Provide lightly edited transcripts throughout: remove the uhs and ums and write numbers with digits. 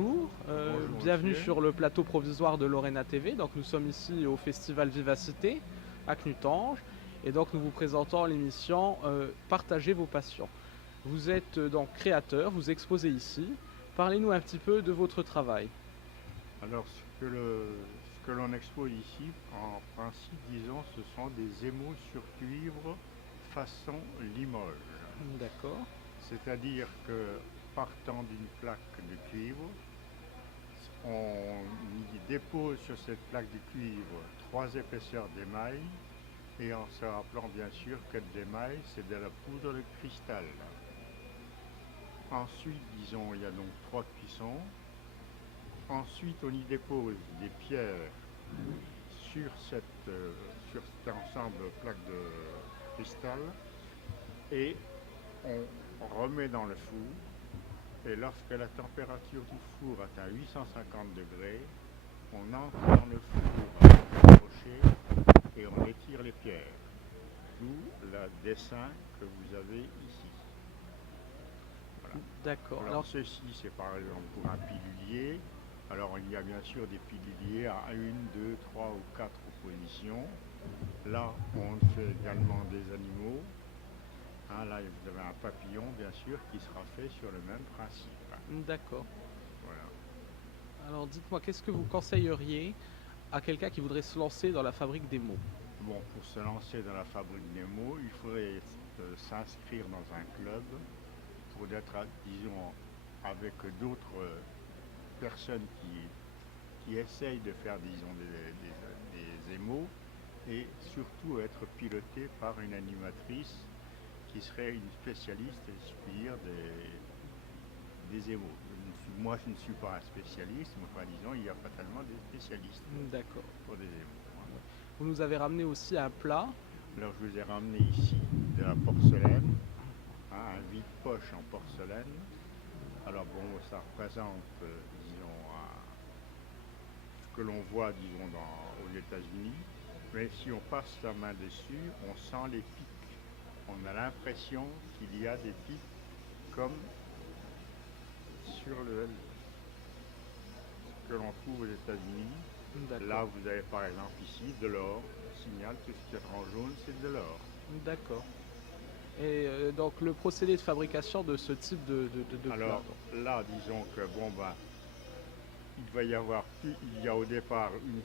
bonjour, Bonjour bienvenue monsieur. sur le plateau provisoire de Lorena TV. Donc nous sommes ici au Festival Vivacité à Knutange et donc nous vous présentons l'émission Partagez vos passions. Vous êtes donc créateur, vous exposez ici. Parlez-nous un petit peu de votre travail. Alors ce que l'on expose ici, en principe, disons, ce sont des émaux sur cuivre façon Limoges. D'accord, C'est-à-dire que partant d'une plaque de cuivre, on y dépose sur cette plaque de cuivre 3 épaisseurs d'émail et en se rappelant bien sûr que de l'émail c'est de la poudre de cristal. Ensuite, disons, il y a donc 3 cuissons. Ensuite, on y dépose des pierres sur cet ensemble plaque de cristal et on remet dans le four. Et lorsque la température du four atteint 850 degrés, on entre dans le four avec un crochet et on étire les pierres. D'où le dessin que vous avez ici. Voilà. d'accord. Alors ceci, c'est par exemple pour un pilulier. Alors il y a bien sûr des piluliers à 1, 2, 3 ou 4 positions. Là, on fait également des animaux. Là, vous avez un papillon, bien sûr, qui sera fait sur le même principe. D'accord. Voilà. Alors dites-moi, qu'est-ce que vous conseilleriez à quelqu'un qui voudrait se lancer dans la fabrique des mots? Bon, pour se lancer dans la fabrique des mots, il faudrait s'inscrire dans un club pour être, disons, avec d'autres personnes qui essayent de faire, disons, des émaux et surtout être piloté par une animatrice qui serait une spécialiste, si je puis dire, des émaux. Moi, je ne suis pas un spécialiste, mais enfin, disons, il y a pas tellement de spécialistes D'accord. pour des émaux. Vous nous avez ramené aussi un plat. Alors, je vous ai ramené ici de la porcelaine, un vide-poche en porcelaine. Alors, bon, ça représente, disons, ce que l'on voit, disons, aux États-Unis. Mais si on passe la main dessus, on sent les pics. On a l'impression qu'il y a des pics comme sur ce que l'on trouve aux États-Unis. Là, vous avez par exemple ici de l'or. Signale que ce qui est en jaune, c'est de l'or. D'accord. Et donc le procédé de fabrication de ce type de Alors plat. là, disons que bon ben, il y a au départ une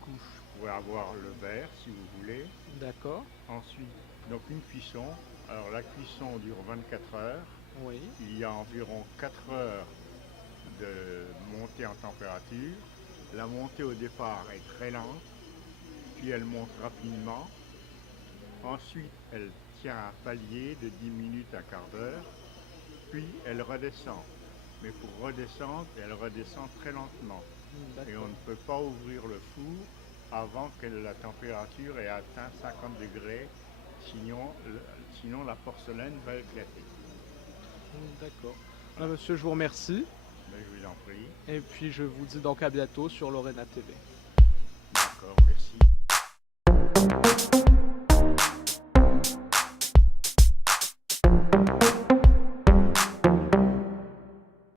couche pour avoir le verre, si vous voulez. D'accord. Ensuite, donc une cuisson. Alors la cuisson dure 24 heures. Oui. Il y a environ 4 heures de montée en température. La montée au départ est très lente, puis elle monte rapidement. Ensuite, elle tient un palier de 10 minutes à quart d'heure, puis elle redescend. Mais pour redescendre, elle redescend très lentement. Et on ne peut pas ouvrir le four avant que la température ait atteint 50 degrés, sinon la porcelaine va éclater. D'accord. Monsieur, je vous remercie. Mais je vous en prie. Et puis je vous dis donc à bientôt sur Lorena TV. D'accord, merci.